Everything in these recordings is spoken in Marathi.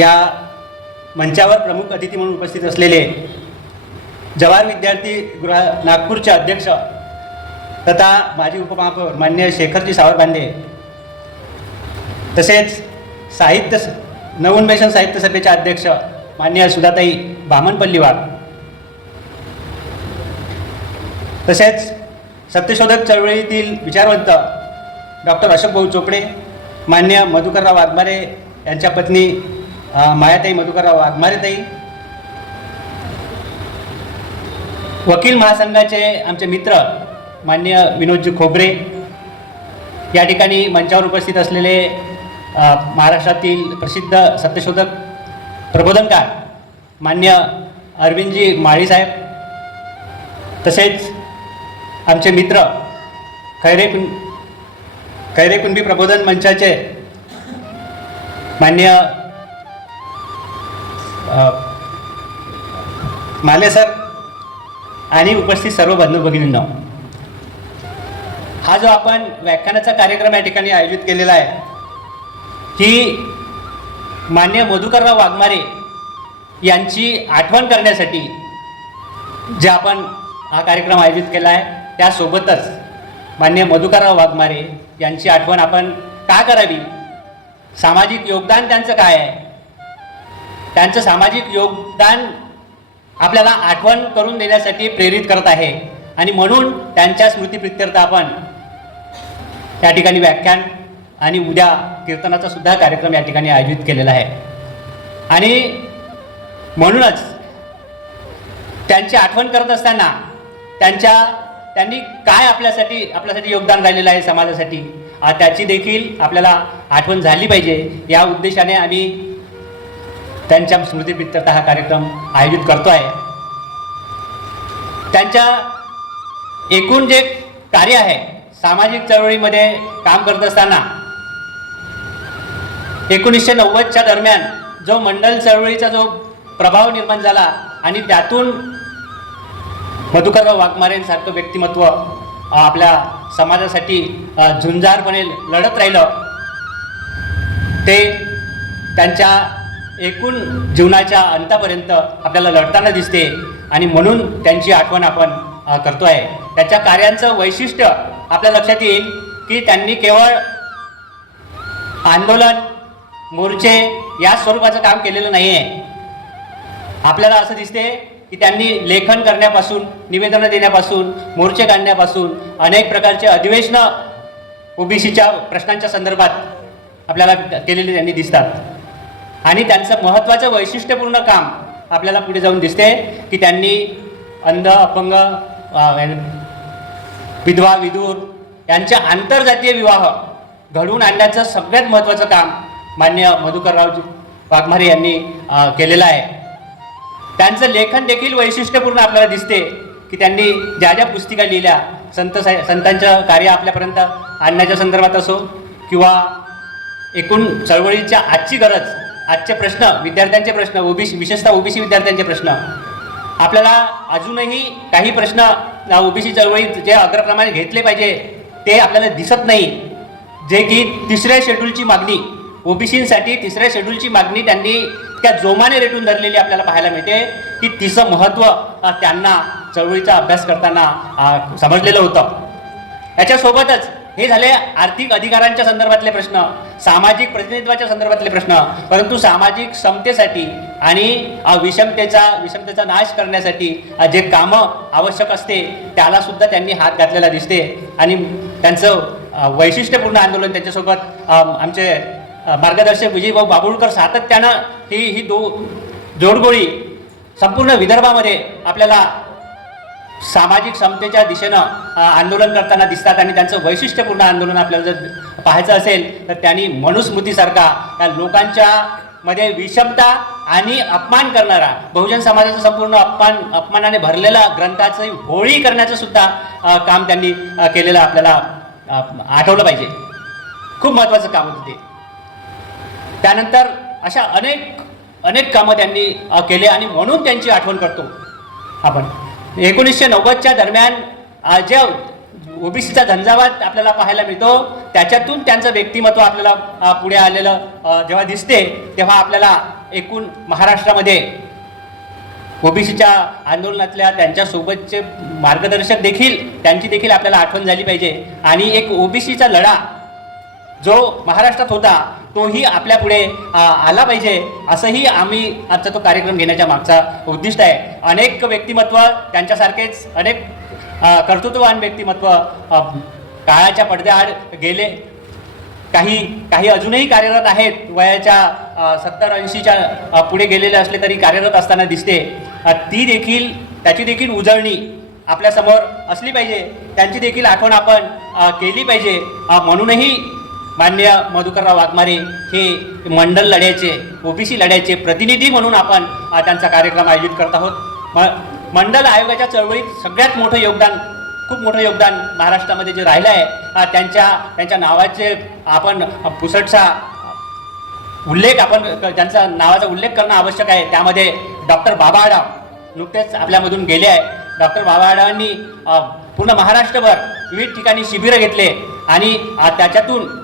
या मंचावर प्रमुख अतिथी म्हणून उपस्थित असलेले जवाहर विद्यार्थी गृह नागपूरचे अध्यक्ष तथा माजी उपमहापौर मान्य शेखरजी सावरबांदे, तसेच साहित्य नवोन्मेषण साहित्य सभेचे अध्यक्ष मान्य सुधाताई बामणपल्लीवार, तसेच सत्यशोधक चळवळीतील विचारवंत डॉक्टर अशोक भाऊ चोपडे, मान्य मधुकरराव वाघमारे यांच्या पत्नी मायाताई मधुकरराव वाघमारेताई, वकील महासंघाचे आमचे मित्र मान्य विनोदजी खोबरे, या ठिकाणी मंचावर उपस्थित असलेले महाराष्ट्रातील प्रसिद्ध सत्यशोधक प्रबोधनकार मान्य अरविंदजी माळीसाहेब, तसेच आमचे मित्र खैरेकुंडी प्रबोधन मंचाचे मान्य माले सर आणि उपस्थित सर्व बंधू भगिनींनो, हा जो आपण व्याख्यानाचा कार्यक्रम या ठिकाणी आयोजित केलेला आहे, ही मान्य मधुकरराव वाघमारे यांची आठवण करण्यासाठी जे आपण हा कार्यक्रम आयोजित केला आहे, त्यासोबतच मान्य मधुकरराव वाघमारे यांची आठवण आपण का करावी, सामाजिक योगदान त्यांचं काय आहे, त्यांचं सामाजिक योगदान आपल्याला आठवण करून देण्यासाठी प्रेरित करत आहे आणि म्हणून त्यांच्या स्मृतीप्रित्यर्थ आपण या ठिकाणी व्याख्यान आणि उद्या कीर्तनाचा सुद्धा कार्यक्रम या ठिकाणी आयोजित केलेला आहे. आणि म्हणूनच त्यांची आठवण करत असताना त्यांनी काय आपल्यासाठी योगदान राहिलेलं आहे समाजासाठी, त्याची देखील आपल्याला आठवण झाली पाहिजे, या उद्देशाने आम्ही त्यांच्या स्मृतीप्रित्यर्थ हा कार्यक्रम आयोजित करतो आहे. त्यांच्या एकूण जे कार्य आहे सामाजिक चळवळीमध्ये काम करत असताना 1990च्या दरम्यान जो मंडल चळवळीचा जो प्रभाव निर्माण झाला आणि त्यातून मधुकरराव वाघमारेंसारखं व्यक्तिमत्व आपल्या समाजासाठी झुंजारपणे लढत राहिलं, ते त्यांच्या एकूण जीवनाच्या अंतापर्यंत आपल्याला लढताना दिसते आणि म्हणून त्यांची आठवण आपण करतो आहे. त्याच्या कार्यांचं वैशिष्ट्य आपल्या लक्षात येईल की त्यांनी केवळ आंदोलन, मोर्चे या स्वरूपाचं काम केलेलं नाही आहे. आपल्याला असं दिसते की त्यांनी लेखन करण्यापासून, निवेदनं देण्यापासून, मोर्चे काढण्यापासून अनेक प्रकारचे अधिवेशनं ओबीसीच्या प्रश्नांच्या संदर्भात आपल्याला केलेले त्यांनी दिसतात. आणि त्यांचं महत्त्वाचं वैशिष्ट्यपूर्ण काम आपल्याला पुढे जाऊन दिसते की त्यांनी अंध, अपंग, विधवा, विधूर यांचे आंतरजातीय विवाह घडवून आणण्याचं सगळ्यात महत्त्वाचं काम मान्य मधुकरराव वाघमारे यांनी केलेलं आहे. त्यांचं लेखन देखील वैशिष्ट्यपूर्ण आपल्याला दिसते की त्यांनी ज्या ज्या पुस्तिका लिहिल्या, संतांचं कार्य आपल्यापर्यंत आणण्याच्या संदर्भात असो किंवा एकूण चळवळीच्या आजची गरज, आजचे प्रश्न, विद्यार्थ्यांचे प्रश्न, ओबीसी, विशेषतः ओबीसी विद्यार्थ्यांचे प्रश्न, आपल्याला अजूनही काही प्रश्न ओबीसी चळवळीत जे अग्रक्रमाने घेतले पाहिजे ते आपल्याला दिसत नाही. जे की तिसऱ्या शेड्यूलची मागणी, ओबीसींसाठी तिसऱ्या शेड्यूलची मागणी त्यांनी त्या जोमाने रेटून धरलेली आपल्याला पाहायला मिळते की तिचं महत्त्व त्यांना चळवळीचा अभ्यास करताना समजलेलं होतं. याच्यासोबतच हे झाले आर्थिक अधिकारांच्या संदर्भातले प्रश्न, सामाजिक प्रतिनिधित्वाच्या संदर्भातले प्रश्न, परंतु सामाजिक समतेसाठी आणि विषमतेचा नाश करण्यासाठी जे कामं आवश्यक असते त्याला सुद्धा त्यांनी हात घातलेला दिसते. आणि त्यांचं वैशिष्ट्यपूर्ण आंदोलन, त्यांच्यासोबत आमचे मार्गदर्शक विजयभाऊ बाबुळकर सातत्यानं ही जोडगोळी संपूर्ण विदर्भामध्ये आपल्याला सामाजिक समतेच्या दिशेनं आंदोलन करताना दिसतात. आणि त्यांचं वैशिष्ट्यपूर्ण आंदोलन आपल्याला जर पाहायचं असेल तर त्यांनी मनुस्मृतीसारखा या लोकांच्या मध्ये विषमता आणि अपमान करणारा, बहुजन समाजाचं संपूर्ण अपमानाने भरलेला ग्रंथाचं होळी करण्याचं सुद्धा काम त्यांनी केलेलं आपल्याला आठवलं पाहिजे. खूप महत्त्वाचं काम होतं ते. त्यानंतर अशा अनेक कामं त्यांनी केले आणि म्हणून त्यांची आठवण करतो आपण. 1990च्या दरम्यान जे ओबीसीचा झंझावात आपल्याला पाहायला मिळतो त्याच्यातून त्यांचं व्यक्तिमत्व आपल्याला पुढे आलेलं जेव्हा दिसते तेव्हा आपल्याला एकूण महाराष्ट्रामध्ये ओबीसीच्या आंदोलनातल्या त्यांच्यासोबतचे मार्गदर्शक देखील, त्यांची देखील आपल्याला आठवण झाली पाहिजे. आणि एक ओबीसीचा लढा जो महाराष्ट्रात होता तोही आपल्या पुढे आला पाहिजे, असंही आम्ही आजचा तो कार्यक्रम घेण्याच्या मागचा उद्दिष्ट आहे. अनेक व्यक्तिमत्व, त्यांच्यासारखेच अनेक कर्तृत्ववान व्यक्तिमत्व काळाच्या पडद्याआड गेले. काही अजूनही कार्यरत आहेत, वयाच्या 70-80च्या पुढे गेलेले असले तरी कार्यरत असताना दिसते. त्याची देखील उजळणी आपल्यासमोर असली पाहिजे, त्यांची देखील आठवण आपण केली पाहिजे. म्हणूनही माननीय मधुकरराव वाघमारे हे मंडल लढ्याचे, ओबीसी लढ्याचे प्रतिनिधी म्हणून आपण त्यांचा कार्यक्रम आयोजित करत आहोत. मंडल आयोगाच्या चळवळीत सगळ्यात मोठं योगदान, खूप मोठं योगदान महाराष्ट्रामध्ये जे राहिलं आहे, त्यांच्या नावाचे आपण पुसटसा उल्लेख, आपण ज्यांचा नावाचा उल्लेख करणं आवश्यक आहे. त्यामध्ये डॉक्टर बाबा आढाव नुकतेच आपल्यामधून गेले आहे. डॉक्टर बाबा आढावांनी पूर्ण महाराष्ट्रभर विविध ठिकाणी शिबिरं घेतले आणि त्याच्यातून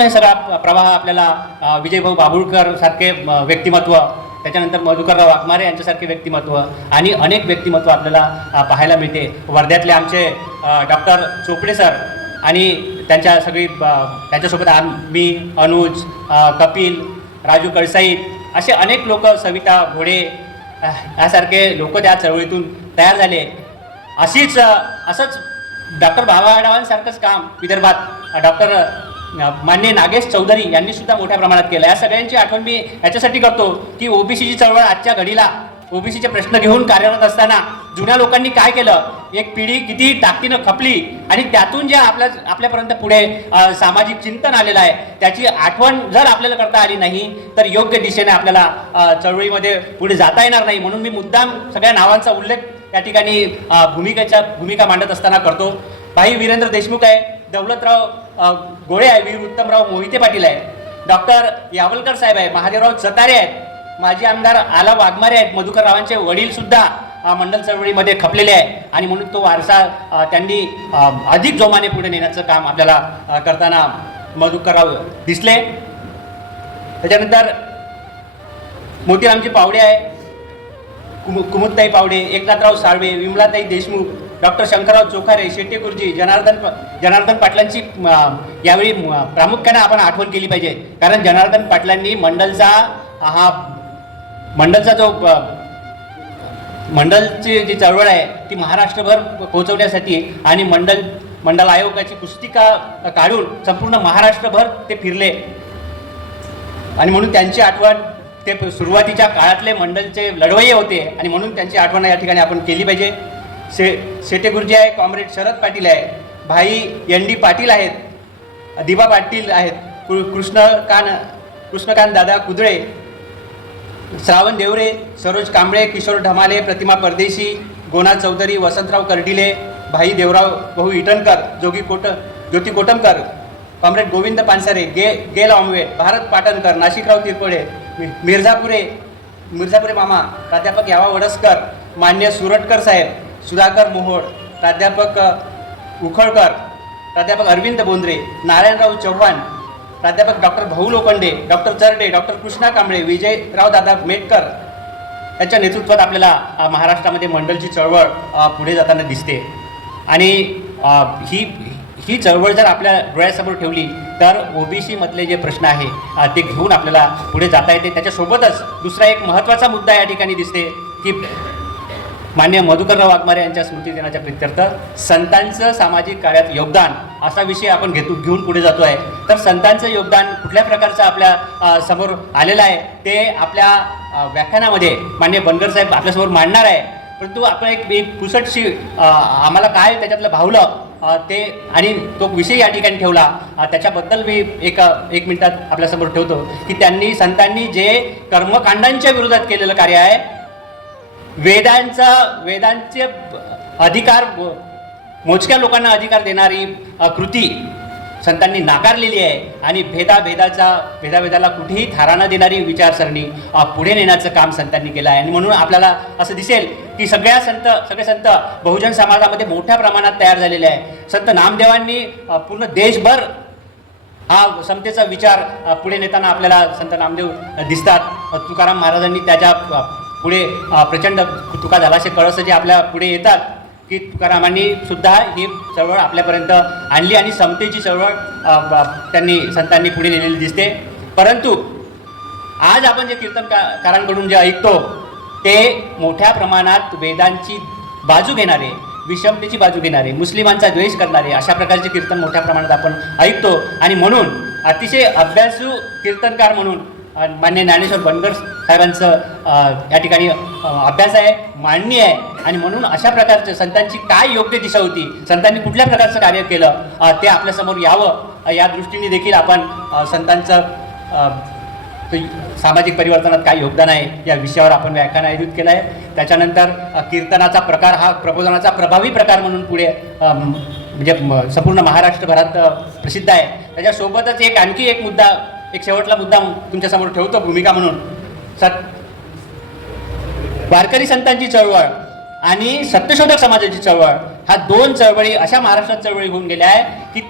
हे सगळा प्रवाह आपल्याला विजयभाऊ बाभुळकर सारखे व्यक्तिमत्व, त्याच्यानंतर मधुकरराव वाघमारे यांच्यासारखे व्यक्तिमत्व आणि अनेक व्यक्तिमत्व आपल्याला पाहायला मिळते. वर्ध्यातले आमचे डॉक्टर चोपडे सर आणि त्यांच्यासोबत मी, अनुज, कपिल, राजू कळसाई असे अनेक लोक, सविता घोडे यासारखे लोक त्या चळवळीतून तयार झाले. असंच डॉक्टर बाबा आढावांसारखंच काम विदर्भात डॉक्टर माननीय नागेश चौधरी यांनी सुद्धा मोठ्या प्रमाणात केलं. या सगळ्यांची आठवण मी याच्यासाठी करतो की ओबीसीची चळवळ आजच्या घडीला ओबीसीचे प्रश्न घेऊन कार्यरत असताना जुन्या लोकांनी काय केलं, एक पिढी किती ताकदीनं खपली आणि त्यातून जे आपल्यापर्यंत पुढे सामाजिक चिंतन आलेलं आहे त्याची आठवण जर आपल्याला करता आली नाही तर योग्य दिशेने आपल्याला चळवळीमध्ये पुढे जाता येणार नाही. म्हणून मी मुद्दाम सगळ्या नावांचा उल्लेख या ठिकाणी भूमिका मांडत असताना करतो. भाई वीरेंद्र देशमुख आहे, दौलतराव गोळे आहे, वीर उत्तमराव मोहिते पाटील आहे, डॉक्टर यावलकर साहेब आहे, महादेवराव चतारे आहेत, माजी आमदार आला वाघमारे आहेत, मधुकररावांचे वडील सुद्धा मंडल चळवळीमध्ये खपलेले आहे आणि म्हणून तो वारसा त्यांनी अधिक जोमाने पुढे नेण्याचं काम आपल्याला करताना मधुकरराव दिसले. त्याच्यानंतर मोतीरामजी पावडे आहे, कुमुदताई पावडे, एकनाथराव साळवे, विमलाताई देशमुख, डॉक्टर शंकरराव चोखारे, शेट्टी गुरुजी, जनार्दन पाटलांची यावेळी प्रामुख्याने आपण आठवण केली पाहिजे. कारण जनार्दन पाटलांनी मंडलची जी चळवळ आहे ती महाराष्ट्रभर पोहोचवण्यासाठी आणि मंडल आयोगाची पुस्तिका काढून संपूर्ण महाराष्ट्रभर ते फिरले आणि म्हणून त्यांची आठवण, ते सुरुवातीच्या काळातले मंडलचे लढवय्ये होते आणि म्हणून त्यांची आठवण या ठिकाणी आपण केली पाहिजे. शेटे गुरुजी आहे, कॉम्रेड शरद पाटील आहे, भाई ND पाटील आहेत, दिबा पाटील आहेत, कृष्णकांत दादा कुदळे, श्रावण देवरे, सरोज कांबळे, किशोर ढमाले, प्रतिमा परदेशी, गोना चौधरी, वसंतराव कर्डिले, भाई देवराव भाऊ इटनकर, ज्योती कोटमकर, कॉम्रेड गोविंद पानसरे, गेल आंबवे, भारत पाटणकर, नाशिकराव तिरपडे, मिर्झापुरे मामा, प्राध्यापक यावा वडसकर, मान्य सुरटकर साहेब, सुधाकर मोहोळ, प्राध्यापक उखळकर, प्राध्यापक अरविंद बोंद्रे, नारायणराव चव्हाण, प्राध्यापक doctor Bhau Lokhande, doctor चरडे, doctor Krishna Kamble, Vijayrao दादा मेटकर यांच्या नेतृत्वात आपल्याला महाराष्ट्रामध्ये मंडलची चळवळ पुढे जाताना दिसते. आणि ही चळवळ जर आपल्या डोळ्यासमोर ठेवली तर ओबीसी मधले जे प्रश्न आहे ते घेऊन आपल्याला पुढे जाता येते. त्याच्यासोबतच दुसरा एक महत्त्वाचा मुद्दा या ठिकाणी दिसते की मान्य मधुकरराव वाघमारे यांच्या स्मृतिदिनाच्या प्रित्यर्थ संतांचं सामाजिक कार्यात योगदान असा विषय आपण घेऊन पुढे जातो आहे. तर संतांचं योगदान कुठल्या प्रकारचं आपल्या समोर आलेलं आहे ते आपल्या व्याख्यानामध्ये मान्य बनगर साहेब आपल्यासमोर मांडणार आहे. परंतु आपण एक पुसटशी आम्हाला काय त्याच्यातलं भावलं ते आणि तो विषय या ठिकाणी ठेवला त्याच्याबद्दल मी एक मिनिटात आपल्यासमोर ठेवतो की संतांनी जे कर्मकांडांच्या विरोधात केलेलं कार्य आहे, वेदांचे अधिकार मोजक्या लोकांना अधिकार देणारी कृती संतांनी नाकारलेली आहे आणि भेदाभेदाला कुठेही थारा न देणारी विचारसरणी पुढे नेण्याचं काम संतांनी केलं आहे. आणि म्हणून आपल्याला असं दिसेल की सगळे संत बहुजन समाजामध्ये मोठ्या प्रमाणात तयार झालेले आहे. संत नामदेवांनी पूर्ण देशभर हा समतेचा विचार पुढे नेताना आपल्याला संत नामदेव दिसतात. तुकाराम महाराजांनी त्याच्या पुढे प्रचंड तुका झालाशे कळस जे आपल्या पुढे येतात की तुकारामांनी सुद्धा ही चळवळ आपल्यापर्यंत आणली आणि समतेची चळवळ त्यांनी संतांनी पुढे नेलेली दिसते. परंतु आज आपण जे कीर्तनकारांकडून जे ऐकतो ते मोठ्या प्रमाणात वेदांची बाजू घेणारे, विषमतेची बाजू घेणारे, मुस्लिमांचा द्वेष करणारे अशा प्रकारचे कीर्तन मोठ्या प्रमाणात आपण ऐकतो. आणि म्हणून अतिशय अभ्यासू कीर्तनकार म्हणून मान्य ज्ञानेश्वर बनकर साहेबांचं या ठिकाणी अभ्यास आहे, मांडणी आहे. आणि म्हणून अशा प्रकारचं संतांची काय योग्य दिशा होती, संतांनी कुठल्या प्रकारचं कार्य केलं ते आपल्यासमोर यावं, या दृष्टीने देखील आपण संतांचं सामाजिक परिवर्तनात काय योगदान आहे या विषयावर आपण व्याख्यान आयोजित केलं आहे. त्याच्यानंतर कीर्तनाचा प्रकार हा प्रबोधनाचा प्रभावी प्रकार म्हणून पुढे म्हणजे संपूर्ण महाराष्ट्रभरात प्रसिद्ध आहे. त्याच्यासोबतच आणखी एक मुद्दा, एक शेवटला मुद्दा तुमच्यासमोर ठेवतो भूमिका म्हणून. वारकरी संतांची चळवळ आणि सत्यशोधक समाजाची चळवळ ह्या दोन चळवळी अशा महाराष्ट्रात चळवळी होऊन गेल्या आहे की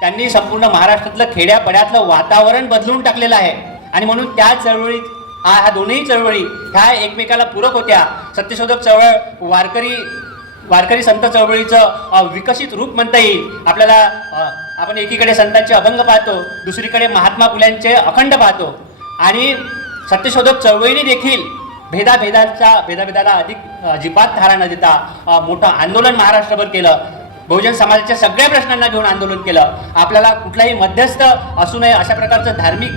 त्यांनी संपूर्ण महाराष्ट्रातलं खेड्यापाड्यातलं वातावरण बदलून टाकलेलं आहे. आणि म्हणून त्या चळवळीत ह्या दोन्ही चळवळी ह्या एकमेकाला पूरक होत्या. सत्यशोधक चळवळ वारकरी संत चळवळीचं विकसित रूप म्हणता येईल आपल्याला. आपण एकीकडे संतांचे अभंग पाहतो, दुसरीकडे महात्मा फुल्यांचे अखंड पाहतो. आणि सत्यशोधक चळवळीने देखील भेदाला अधिक जिपात धारा न देता मोठं आंदोलन महाराष्ट्रभर केलं. बहुजन समाजाच्या सगळ्या प्रश्नांना घेऊन आंदोलन केलं. आपल्याला कुठलाही मध्यस्थ असू नये अशा प्रकारचं धार्मिक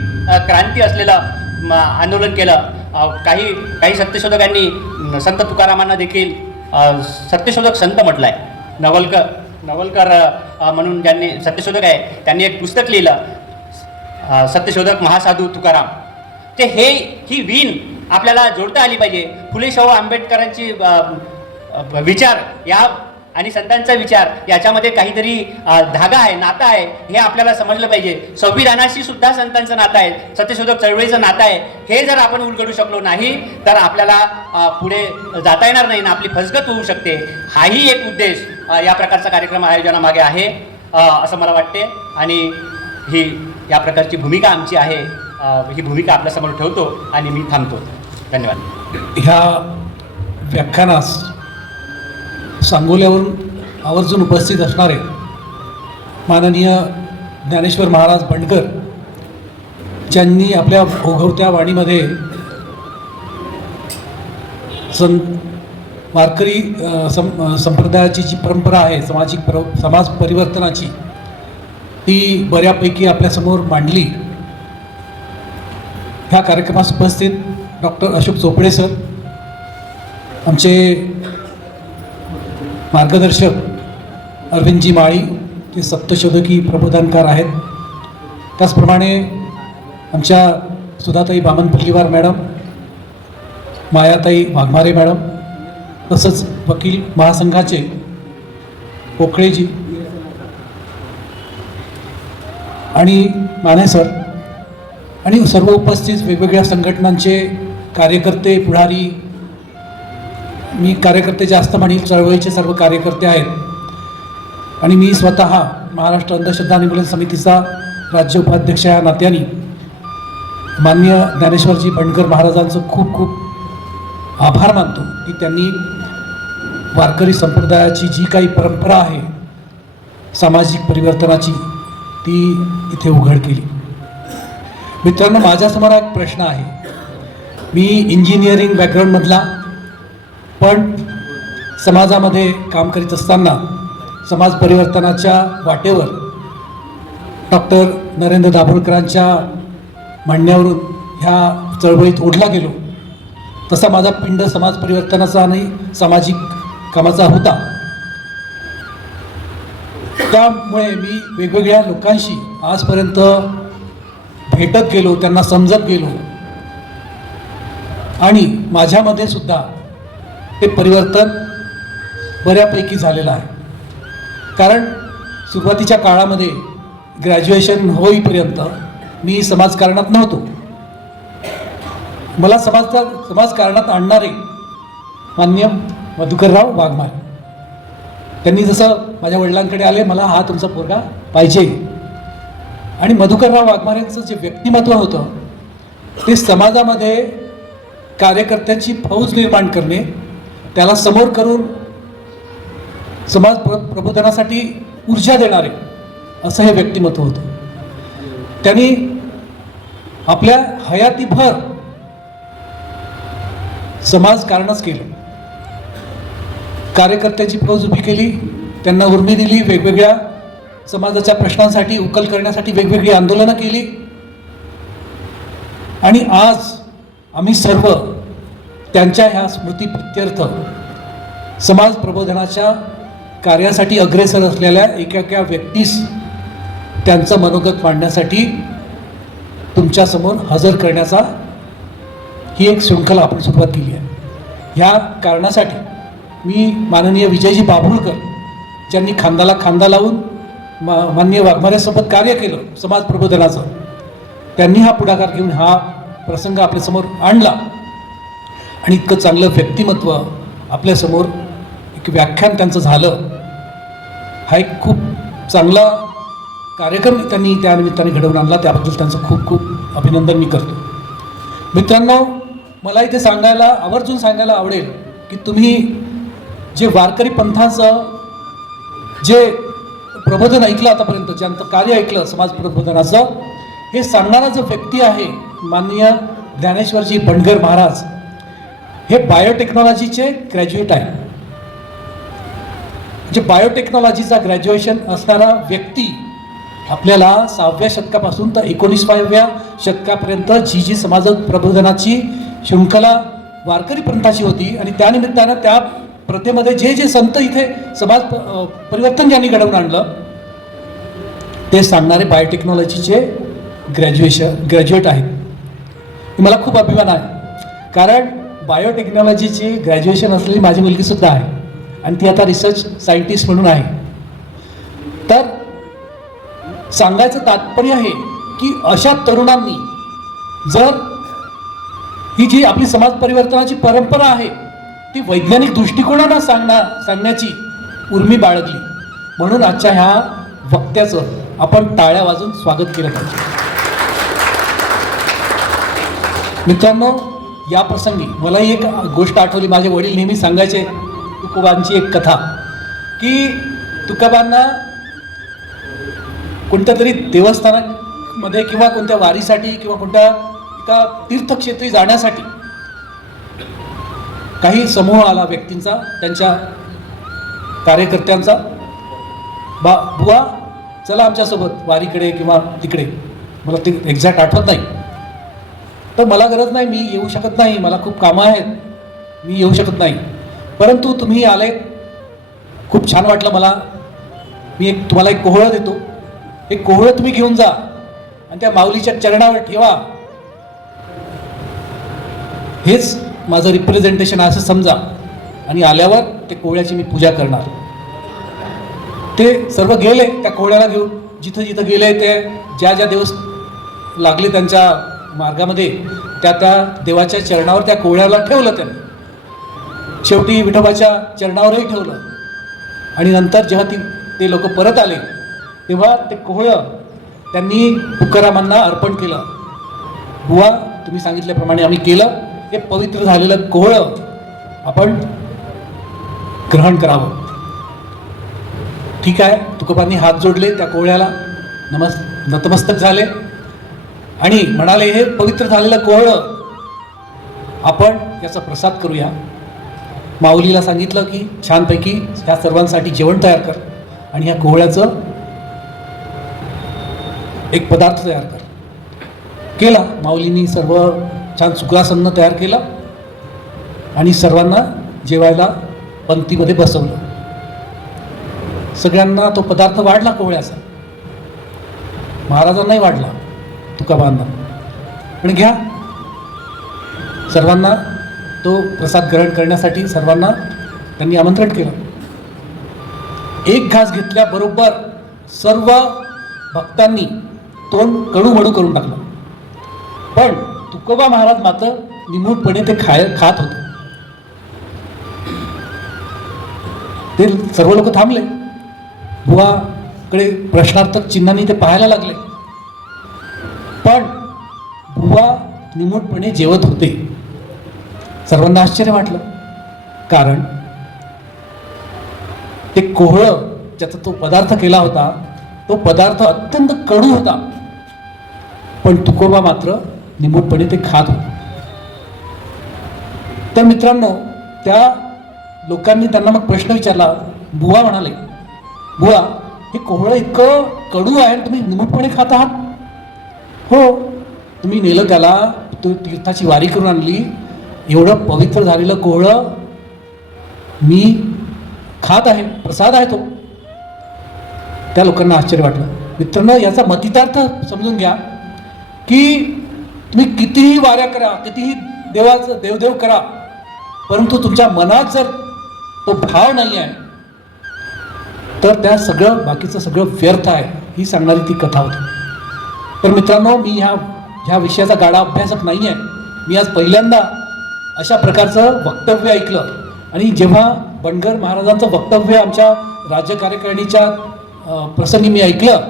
क्रांती असलेलं आंदोलन केलं. काही सत्यशोधकांनी संत तुकारामांना देखील सत्यशोधक संत म्हटलं आहे. नवलकर म्हणून ज्यांनी सत्यशोधक आहे त्यांनी एक पुस्तक लिहिलं, सत्यशोधक महासाधू तुकाराम. ते ही वीण आपल्याला जोडता आली पाहिजे. फुले शाहू आंबेडकरांची विचार या आणि संतांचा विचार याच्यामध्ये काहीतरी धागा आहे, नातं आहे, हे आपल्याला समजलं पाहिजे. संविधानाशी सुद्धा संतांचं नातं आहे, सत्यशोधक चळवळीचं नातं आहे. हे जर आपण उलगडू शकलो नाही तर आपल्याला पुढे जाता येणार नाही ना, आपली फसगत होऊ शकते. हाही एक उद्देश या प्रकारचा कार्यक्रम आयोजनामागे आहे असं मला वाटते. आणि ही या प्रकारची भूमिका आमची आहे. ही भूमिका आपल्यासमोर ठेवतो आणि मी थांबतो. धन्यवाद. ह्या व्याख्यानास सांगोल्यावरून आवर्जून उपस्थित असणारे माननीय ज्ञानेश्वर महाराज बंडकर ज्यांनी आपल्या ओघवत्या वाणीमध्ये वारकरी संप्रदायाची जी परंपरा आहे समाज परिवर्तनाची ती बऱ्यापैकी आपल्यासमोर मांडली. ह्या कार्यक्रमास उपस्थित डॉक्टर अशोक चोपडे सर, आमचे मार्गदर्शक अरविंदजी माळी, ते सत्यशोधकी प्रबोधनकार आहेत. त्याचप्रमाणे आमच्या सुधाताई बामनपल्लीवार मॅडम, मायाताई वाघमारे मॅडम, तसंच वकील महासंघाचे पोकळेजी आणि माने सर आणि सर्व उपस्थित वेगवेगळ्या संघटनांचे कार्यकर्ते, पुढारी, मी कार्यकर्ते जास्त म्हणील, चळवळीचे सर्व कार्यकर्ते आहेत. आणि मी स्वतः महाराष्ट्र अंधश्रद्धा निर्मूलन समितीचा राज्य उपाध्यक्ष या नात्याने माननीय ज्ञानेश्वरजी बंडकर महाराजांचं खूप खूप आभार मानतो की त्यांनी वारकरी संप्रदायाची जी काही परंपरा आहे सामाजिक परिवर्तनाची ती इथे उघड केली. मित्रांनो, माझ्यासमोर एक प्रश्न आहे. मी इंजिनिअरिंग बॅकग्राऊंडमधला, पण समाजामध्ये काम करीत असताना समाज परिवर्तनाच्या वाटेवर डॉक्टर नरेंद्र दाभोळकरांच्या म्हणण्यावरून ह्या चळवळीत ओढला गेलो. तसा माझा पिंड समाज परिवर्तनाचा आणि सामाजिक कामाचा होता. त्यामुळे मी वेगवेगळ्या लोकांशी आजपर्यंत भेटत गेलो, त्यांना समजत गेलो आणि माझ्यामध्ये सुद्धा ते परिवर्तन बऱ्यापैकी झालेलं आहे. कारण सुरुवातीच्या काळामध्ये ग्रॅज्युएशन होईपर्यंत मी समाजकारणात नव्हतो. मला समाजकारणात आणणारे माननीय मधुकरराव वाघमारे, त्यांनी जसं माझ्या वडिलांकडे आले, मला हा तुमचा पोरगा पाहिजे, आणि मधुकरराव वाघमारेंचं जे व्यक्तिमत्व होतं ते समाजामध्ये कार्यकर्त्यांची फौज निर्माण करणे, त्याला समोर करून समाज प्रबोधनासाठी ऊर्जा देणारे असं हे व्यक्तिमत्व होतं. त्यांनी आपल्या हयातीभर समाजकारणच केलं. कार्यकर्त्यांची फौज उभी केली, त्यांना उर्मी दिली, वेगवेगळ्या समाजाच्या प्रश्नांसाठी उकल करण्यासाठी वेगवेगळी आंदोलनं केली. आणि आज आम्ही सर्व त्यांच्या ह्या स्मृतीप्रित्यर्थ समाज प्रबोधनाच्या कार्यासाठी अग्रेसर असलेल्या एका व्यक्तीस त्यांचं मनोगत मांडण्यासाठी तुमच्यासमोर हजर करण्याचा ही एक शृंखला आपण सुरुवात केली आहे. ह्या कारणासाठी मी माननीय विजयजी बाभुळकर ज्यांनी खांद्याला खांदा लावून माननीय वाघमारेसोबत कार्य केलं समाज प्रबोधनाचं, त्यांनी हा पुढाकार घेऊन हा प्रसंग आपल्यासमोर आणला आणि इतकं चांगलं व्यक्तिमत्व आपल्यासमोर एक व्याख्यान त्यांचं झालं. हा एक खूप चांगला कार्यक्रम त्यांनी त्या निमित्ताने घडवून आणला, त्याबद्दल त्यांचं खूप खूप अभिनंदन मी करतो. मित्रांनो, मला इथे आवर्जून सांगायला आवडेल की तुम्ही जे वारकरी पंथाचं जे प्रबोधन ऐकलं आतापर्यंत, ज्यांचं कार्य ऐकलं समाज प्रबोधनाचं, हे सांगणारा जो व्यक्ती आहे माननीय ज्ञानेश्वरजी बंडगर महाराज, हे बायोटेक्नॉलॉजीचे ग्रॅज्युएट आहे. म्हणजे बायोटेक्नॉलॉजीचा ग्रॅज्युएशन असणारा व्यक्ती आपल्याला 6व्या शतकापासून तर 19व्या शतकापर्यंत जी समाज प्रबोधनाची शृंखला वारकरी पंथाची होती आणि त्यानिमित्तानं त्या प्रथेमध्ये जे संत इथे समाज परिवर्तन ज्यांनी घडवून आणलं ते सांगणारे बायोटेक्नॉलॉजीचे ग्रॅज्युएट आहेत. मला खूप अभिमान आहे, कारण बायोटेक्नॉलॉजीची ग्रॅज्युएशन असलेली माझी मुलगीसुद्धा आहे आणि ती आता रिसर्च सायंटिस्ट म्हणून आहे. तर सांगायचं तात्पर्य आहे की अशा तरुणांनी जर ही जी आपली समाज परिवर्तनाची परंपरा आहे ती वैज्ञानिक दृष्टिकोनानं सांगण्याची उर्मी बाळगली, म्हणून आजच्या ह्या वक्त्याचं आपण टाळ्या वाजून स्वागत केलं पाहिजे. मित्रांनो, या प्रसंगी मलाही एक गोष्ट आठवली. माझे वडील नेहमी सांगायचे तुकोबांची एक कथा, की तुकोबांना कोणत्या तरी देवस्थानामध्ये किंवा कोणत्या वारीसाठी किंवा कोणत्या एका तीर्थक्षेत्री जाण्यासाठी काही समूह आला व्यक्तींचा, त्यांच्या कार्यकर्त्यांचा, बुवा चला आमच्यासोबत वारीकडे किंवा तिकडे, मला ते एक्झॅक्ट आठवत नाही. तर मला गरज नाही, मी येऊ शकत नाही, मला खूप कामं आहेत, मी येऊ शकत नाही. परंतु तुम्ही आले, खूप छान वाटलं मला. मी तुम्हाला एक कोहळं देतो, एक कोहळं तुम्ही घेऊन जा आणि त्या माऊलीच्या चरणावर ठेवा. हेच माझं रिप्रेझेंटेशन असं समजा, आणि आल्यावर ते कोहळ्याची मी पूजा करणार. ते सर्व गेले त्या कोहळ्याला घेऊन, जिथं जिथं गेले ते ज्या देवस लागले त्यांच्या मार्गामध्ये त्या देवाच्या चरणावर त्या कोहळ्याला ठेवलं त्यांनी. शेवटी विठोबाच्या चरणावरही ठेवलं. आणि नंतर जेव्हा ते लोक परत आले तेव्हा ते कोहळं त्यांनी तुकारामांना अर्पण केलं. बुवा तुम्ही सांगितल्याप्रमाणे आम्ही केलं, हे पवित्र झालेलं कोहळं आपण ग्रहण करावं. ठीक आहे, तुकोबांनी हात जोडले त्या कोहळ्याला, नतमस्तक झाले आणि म्हणाले, हे पवित्र झालेलं कोहळं आपण याचा प्रसाद करूया. माऊलीला सांगितलं की छानपैकी ह्या सर्वांसाठी जेवण तयार कर आणि ह्या कोहळ्याचं एक पदार्थ तयार कर. केला. माऊलींनी सर्व छान सुग्रासन्न तयार केलं आणि सर्वांना जेवायला पंक्तीमध्ये बसवलं. सगळ्यांना तो पदार्थ वाढला कोहळ्याचा, महाराजांनाही वाढला, तुकोबांना. पण घ्या, सर्वांना तो प्रसाद ग्रहण करण्यासाठी सर्वांना त्यांनी आमंत्रण केलं. एक घास घेतल्याबरोबर सर्व भक्तांनी तोंड कडूमडू करून टाकलं. पण तुकोबा महाराज मात्र निमूटपणे ते खात होते. ते सर्व लोक थांबले. बुवाकडे प्रश्नार्थक चिन्हांनी ते पाहायला लागले बुवा निमूटपणे जेवत होते. सर्वांना आश्चर्य वाटलं, कारण ते कोहळं ज्याचा तो पदार्थ केला होता, तो पदार्थ अत्यंत कडू होता, पण तुकोबा मात्र निमूटपणे ते खात होते. तर मित्रांनो, त्या लोकांनी त्यांना मग प्रश्न विचारला. बुवा म्हणाले, बुवा हे कोहळं इतकं कडू आहे, तुम्ही निमूटपणे खात आहात? हो, तुम्ही नेलं त्याला, तीर्थाची वारी करून आणली, एवढं पवित्र झालेलं कोहळं मी खात आहे, प्रसाद आहे तो. त्या लोकांना आश्चर्य वाटलं. मित्रांनो, याचा मतितार्थ समजून घ्या की तुम्ही कितीही वाऱ्या करा, कितीही देवाचं देवदेव करा, परंतु तुमच्या मनात जर तो भाव नाही आहे तर त्या सगळं बाकीचं सगळं व्यर्थ आहे, ही सांगणारी ती कथा होती. तर मित्रांनो, मी ह्या विषयाचा गाडा अभ्यासक नाही आहे. मी आज पहिल्यांदा अशा प्रकारचं वक्तव्य ऐकलं, आणि जेव्हा बंडगर महाराजांचं वक्तव्य आमच्या राज्य कार्यकारिणीच्या प्रसंगी मी ऐकलं,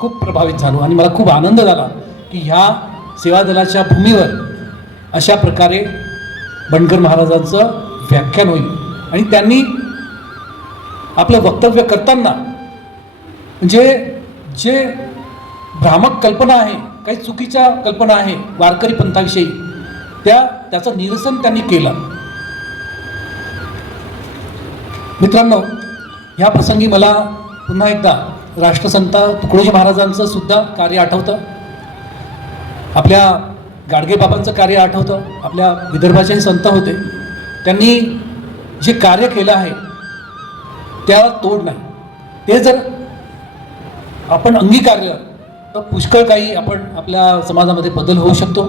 खूप प्रभावित झालो आणि मला खूप आनंद झाला की ह्या सेवा दलाच्या भूमीवर अशा प्रकारे बंडगर महाराजांचं व्याख्यान होईल. आणि त्यांनी आपलं वक्तव्य करताना म्हणजे जे भ्रामक कल्पना आहे, काही चुकीच्या कल्पना आहे वारकरी पंथाविषयी, त्याचं निरसन त्यांनी केलं. मित्रांनो, ह्या प्रसंगी मला पुन्हा एकदा राष्ट्रसंत तुकडोजी महाराजांचं सुद्धा कार्य आठवतं, आपल्या गाडगे बाबांचं कार्य आठवतं. आपल्या विदर्भाचे संत होते, त्यांनी जे कार्य केलं आहे त्याला तोड नाही. ते जर आपण अंगीकारलं तर पुष्कळ काही आपण आपल्या समाजामध्ये बदल होऊ शकतो,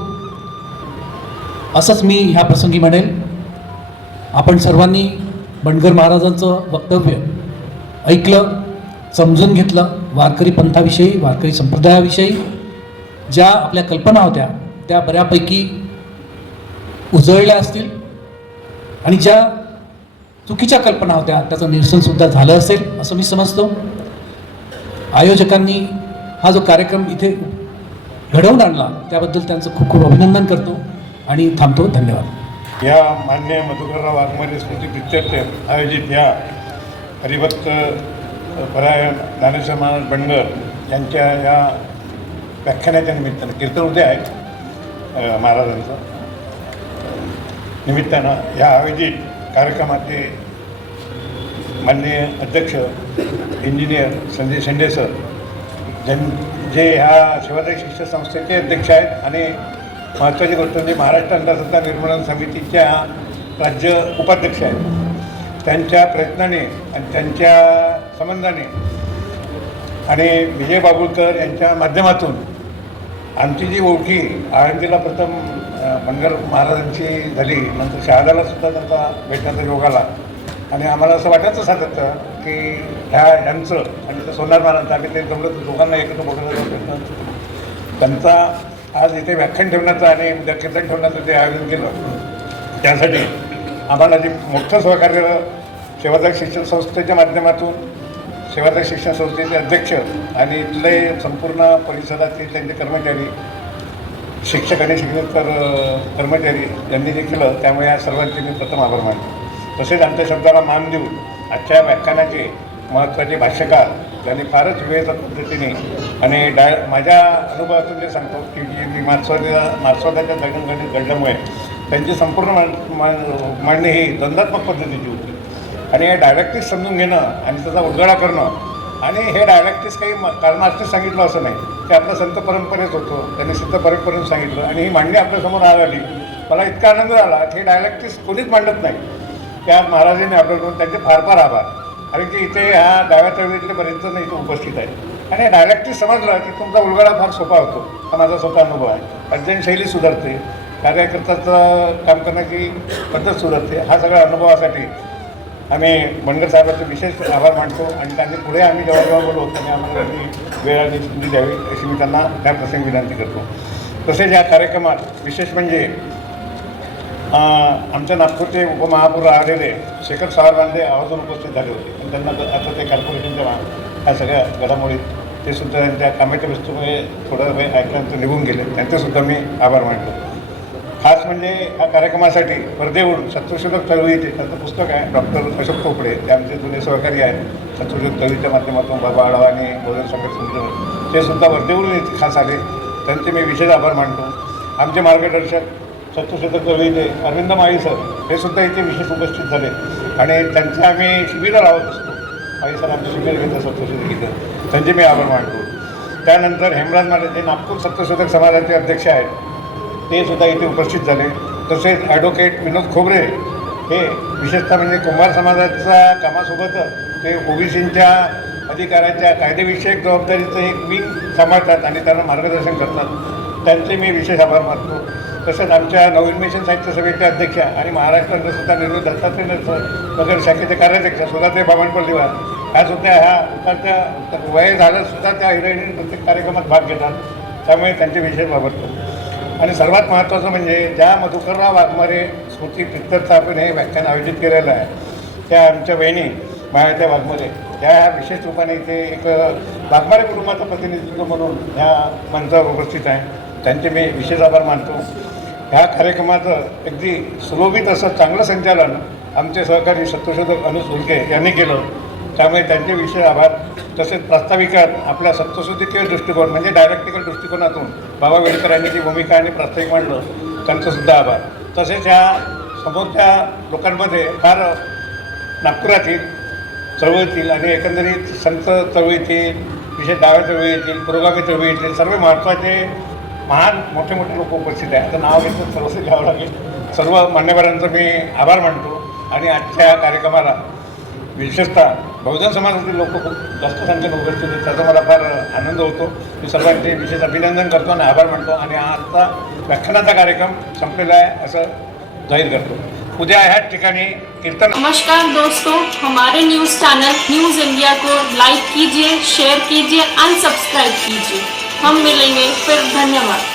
असंच मी ह्या प्रसंगी म्हणेल. आपण सर्वांनी बंडगर महाराजांचं वक्तव्य ऐकलं, समजून घेतलं. वारकरी पंथाविषयी, वारकरी संप्रदायाविषयी ज्या आपल्या कल्पना होत्या त्या बऱ्यापैकी उजळल्या असतील, आणि ज्या चुकीच्या कल्पना होत्या त्याचं निरसनसुद्धा झालं असेल असं मी समजतो. आयोजकांनी हा जो कार्यक्रम इथे घडवून आणला त्याबद्दल त्यांचं खूप खूप अभिनंदन करतो आणि थांबतो. धन्यवाद. या मान्य मधुकरराव वाघमारे स्मृती प्रित्यर्थ आयोजित या हरिभक्त परायण ज्ञानेश्वर महाराज बंडगर यांच्या या व्याख्यानाच्या निमित्तानं, कीर्तन उद्या आहे महाराजांचं, निमित्तानं या आयोजित कार्यक्रमाचे माननीय अध्यक्ष इंजिनियर संजय शेंडे सर, जे ह्या सेवादायी शिक्षण संस्थेचे अध्यक्ष आहेत, आणि महत्त्वाची गोष्ट म्हणजे महाराष्ट्र अंधश्रद्धा निर्मूलन समितीच्या राज्य उपाध्यक्ष आहेत. त्यांच्या प्रयत्नाने आणि त्यांच्या संबंधाने आणि विजय बाबुळकर यांच्या माध्यमातून आमची जी ओळखी आळंदीला प्रथम बंडगर महाराजांची झाली, नंतर शहादालासुद्धा त्यांचा भेटण्याचा योग आला, आणि आम्हाला असं वाटायचं सातत्य की यांचं आणि त्या सोनार महाराजांचं आम्ही ते जमलं दोघांना एकत्र बोलण्याचा प्रयत्न, त्यांचा आज इथे व्याख्यान ठेवण्याचं आणि उद्या कीर्तन ठेवण्याचं जे आयोजन केलं, त्यासाठी आम्हाला जे मोठं सहकार्य सेवादायी शिक्षण संस्थेच्या माध्यमातून, सेवादायी शिक्षण संस्थेचे अध्यक्ष आणि इथले संपूर्ण परिसरातील त्यांचे कर्मचारी, शिक्षक आणि शिक्षकेतर कर्मचारी यांनी जे केलं, त्यामुळे या सर्वांचे मी प्रथम आभार मानतो. तसेच आमच्या शब्दाला मान देऊन आजच्या व्याख्यानाचे महत्त्वाचे भाष्यकार त्यांनी फारच वेळेच्या पद्धतीने आणि माझ्या अनुभवातून जे सांगतो की मी मार्क्सवादाच्या घडल्यामुळे त्यांची संपूर्ण मांडणी ही द्वंद्वात्मक पद्धतीची होती, आणि हे डायरेक्टिस समजून घेणं आणि त्याचा उलगडा करणं, आणि हे डायरेक्टिस काही कारणार्थी सांगितलं असं नाही, ते आपल्या संत परंपरेत होतो, त्यांनी सिद्ध परंपरेतून सांगितलं, आणि ही मांडणी आपल्यासमोर आली. मला इतका आनंद झाला की हे डायलेक्टिक्स कोणीच मांडत नाही, त्या महाराजांनी आपल्याकडून त्यांचे फार फार आभार. कारण की इथे ह्या डाव्या चळवळीतले बरेच जण इथे उपस्थित आहेत, आणि डायलेक्टिक्स समजलं की तुमचा उलगडा फार सोपा होतो. हा माझा स्वतः अनुभव आहे. अध्ययनशैली सुधारते, कार्यकर्त्याचं काम करण्याची पद्धत सुधारते. हा सगळ्या अनुभवासाठी आम्ही बंडगर साहेबांचे विशेष आभार मानतो, आणि त्यांनी पुढे आम्ही जेव्हा बोलू त्यांनी आम्हाला वेळ आणि संधी द्यावी अशी मी त्यांना त्या प्रसंगी विनंती करतो. तसेच या कार्यक्रमात विशेष म्हणजे आमच्या नागपूरचे उपमहापौर आलेले शेखर सावरबांदे आवर्जून उपस्थित झाले होते, आणि त्यांना आता ते कॉर्पोरेशनच्या ह्या सगळ्या घडामोडीत ते सुद्धा त्यांच्या कामाच्या वस्तूमुळे थोडा वेळ ऐकल्यानंतर निघून गेले, त्यांचेसुद्धा मी आभार मानतो. खास म्हणजे या कार्यक्रमासाठी वर्धेहून सत्वशोधक चळवळीचे त्यांचं पुस्तक आहे, डॉक्टर अशोक टोपडे, ते आमचे जुने सहकारी आहेत सत्वशोधक चळवळीच्या माध्यमातून, बाबा आढावा आणि बहुजन संघर्ष समितीवर, ते सुद्धा वर्धेहून इथे खास आले, त्यांचे मी विशेष आभार मानतो. आमचे मार्गदर्शक सत्वशोधक चळवळीचे अरविंद माळी सर, हे सुद्धा इथे विशेष उपस्थित झाले आणि त्यांचे आम्ही शिबिर लावत असतो. माळी सर आमचे शिबिर घेतात सत्वशोधक इथं, त्यांचे मी आभार मानतो. त्यानंतर हेमराज महाराज हे नागपूर सत्वशोधक समाजाचे अध्यक्ष आहेत, ते सुद्धा इथे उपस्थित झाले. तसेच ॲडव्होकेट विनोद खोबरे हे विशेषतः म्हणजे कुंभार समाजाच्या कामासोबतच ते ओबीसींच्या अधिकाराच्या कायदेविषयक जबाबदारीचं एक विंग सांभाळतात आणि त्यांना मार्गदर्शन करतात, त्यांचे मी विशेष आभार मानतो. तसंच आमच्या नवोन्मेषण साहित्य सभेचे अध्यक्ष आणि महाराष्ट्रातले सुद्धा निर्मल दत्तात्रय नगर शाखेचे कार्याध्यक्ष सुधाते बामणपल्लीवार, ह्या सुद्धा ह्या उत्तरच्या वय झालं सुद्धा त्या हिरोईन प्रत्येक कार्यक्रमात भाग घेतात, त्यामुळे त्यांचे विशेष वापरतो. आणि सर्वात महत्त्वाचं म्हणजे ज्या मधुकरराव वाघमारे स्मृती प्रित्यर्थ आपण हे व्याख्यान आयोजित केलेलं आहे, त्या आमच्या बहिणी मायात्या वाघमारे ह्या विशेष रूपाने इथे एक वाघमारे कुटुंबाचं प्रतिनिधित्व म्हणून ह्या मंचावर उपस्थित आहे, त्यांचे मी विशेष आभार मानतो. ह्या कार्यक्रमाचं अगदी सुलभित असं चांगलं संचालन आमचे सहकारी सत्वशोधक अनुज उलके यांनी केलं, त्यामुळे त्यांचे विशेष आभार. तसेच प्रास्ताविकात आपल्या सत्वशोधिकीय दृष्टिकोन म्हणजे डायरेक्टिकल दृष्टिकोनातून बाबा आंबेडकर यांनी जी भूमिका आणि प्रास्ताविक मांडलं, त्यांचंसुद्धा आभार. तसेच ह्या समोरच्या लोकांमध्ये फार नागपुरातील चळवळीतील आणि एकंदरीत संत चळवळीतील, विशेष डाव्या चळवळीतील, पुरोगामी चळवळीतील सर्व महत्त्वाचे महान मोठे मोठे लोक उपस्थित आहे. आता नाव घेतलं सर्वच घ्यावं लागेल. सर्व मान्यवरांचं मी आभार मानतो आणि आजच्या कार्यक्रमाला विशेषतः बहुजन समाजातील लोक खूप जास्त संख्येने उपस्थित आहेत, त्याचा मला फार आनंद होतो. मी सर्वांचे विशेष अभिनंदन करतो आणि आभार मानतो आणि आजचा व्याख्यानाचा कार्यक्रम संपलेला आहे असं जाहीर करतो. उद्या ह्याच ठिकाणी कीर्तन. नमस्कार दोस्तों, हमारे न्यूज़ चैनल न्यूज़ इंडिया को लाइक कीजिए, शेयर कीजिए, अनसब्सक्राइब कीजिए. हम मिलेंगे फिर. धन्यवाद.